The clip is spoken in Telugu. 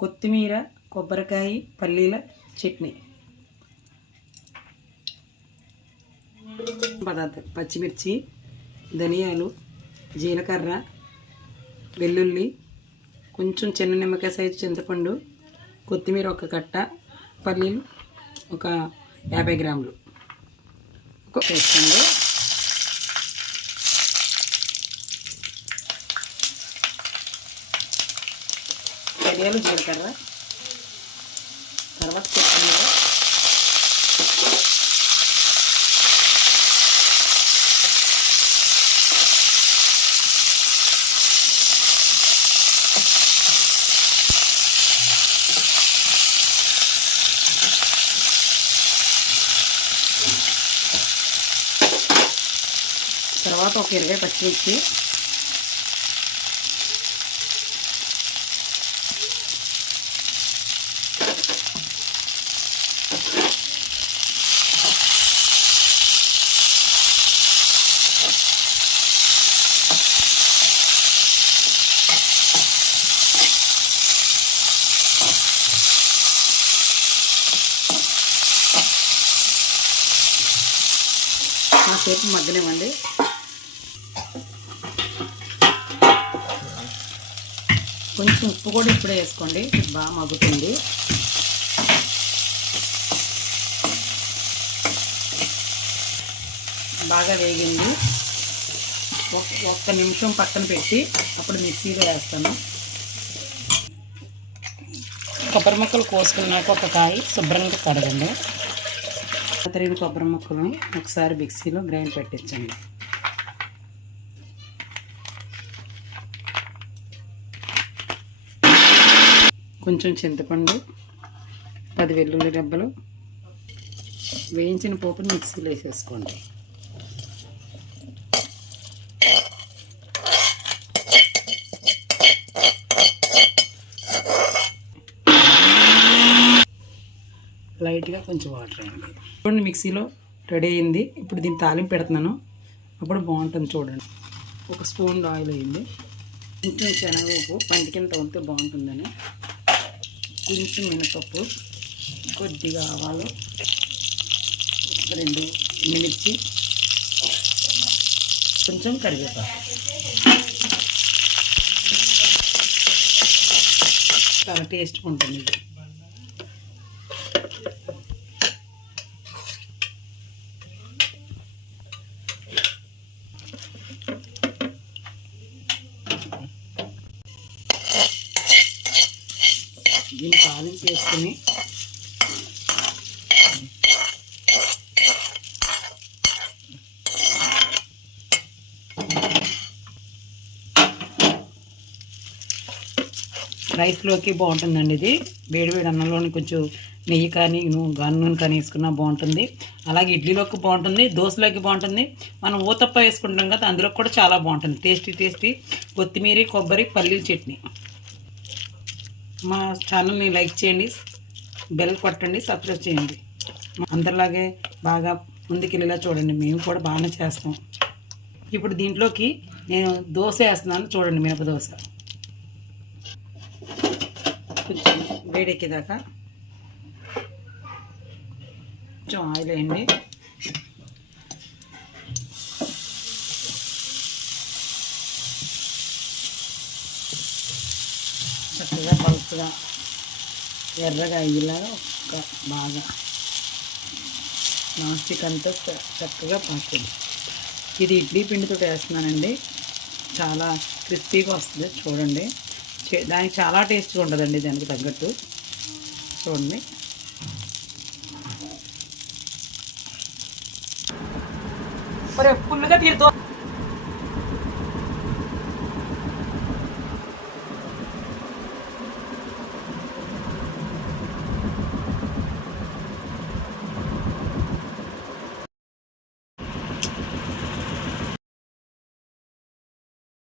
కొత్తిమీర, కొబ్బరికాయ, పల్లీల చట్నీ. పదార్థం: పచ్చిమిర్చి, ధనియాలు, జీలకర్ర, వెల్లుల్లి, కొంచెం చిన్న నిమ్మకాయ సైజు చింతపండు, కొత్తిమీర ఒక కట్ట, పల్లీలు ఒక 50 గ్రాములు వేసుకోండి. ధనియాలు, జీలకర్ర, తర్వాత కొత్తిమీర, తర్వాత ఒక 20 పచ్చిమిర్చి, కాసేపు మగ్గనివ్వండి. కొంచెం ఉప్పు కూడా ఇప్పుడే వేసుకోండి, బాగా మగ్గుతుంది. బాగా వేగింది. ఒక్క నిమిషం పక్కన పెట్టి అప్పుడు మిక్సీలో వేస్తాను. కొబ్బరి ముక్కలు కోసుకున్నాక ఒక కాయ శుభ్రంగా కడగండి. తరిగిన కొబ్బరి ముక్కలను ఒకసారి మిక్సీలో గ్రైండ్ పెట్టించండి. కొంచెం చింతపండు, 10 వెల్లుల్లి రెబ్బలు, వేయించిన పోపుని మిక్సీలో వేసేసుకోండి. లైట్గా కొంచెం వాటర్ వేయండి. చూడండి, మిక్సీలో రెడీ అయింది. ఇప్పుడు దీన్ని తాలింపు పెడుతున్నాను, అప్పుడు బాగుంటుంది. చూడండి, 1 స్పూన్ ఆయిల్ వేయండి. కొంచెం శనగపప్పు పంటి కింద తగిలితే బాగుంటుందని, కొంచెం మినపప్పు, కొద్దిగా ఆవాలు, 2 ఎండుమిర్చి, కొంచెం కరివేపాకు. చాలా టేస్ట్గా ఉంటుంది ఇది. దీన్ని తాలింపు వేసుకుని రైస్లోకి బాగుంటుందండి. ఇది వేడివేడి అన్నంలోని కొంచెం నెయ్యి కానీ నూనె కానీ వేసుకున్నా బాగుంటుంది. అలాగే ఇడ్లీలోకి బాగుంటుంది, దోశలోకి బాగుంటుంది. మనం ఊతప్ప వేసుకుంటాం కదా, అందులో కూడా చాలా బాగుంటుంది. టేస్టీ కొత్తిమీర, కొబ్బరి, పల్లీల చట్నీ. మా ఛానల్ని లైక్ చేయండి, బెల్ కొట్టండి, సబ్స్క్రైబ్ చేయండి. అందరిలాగే బాగా ముందుకెళ్ళేలా చూడండి. మేము కూడా బాగానే చేస్తాం. ఇప్పుడు దీంట్లోకి నేను దోశ వేస్తున్నాను. చూడండి, మినప దోశ. కొంచెం వేడెక్కేదాకా కొంచెం ఆయిల్ వేయండి. చక్కగా పలుచగా ఎర్రగా అయ్యేలాగా బాగా నాస్టిక్ అంతా చక్కగా పాకుతుంది. ఇది ఇడ్లీ పిండితో వేస్తున్నానండి. చాలా క్రిస్పీగా వస్తుంది. చూడండి, దానికి చాలా టేస్ట్గా ఉంటుందండి. దానికి తగ్గట్టు చూడండి. ఫుల్గా తీరుతో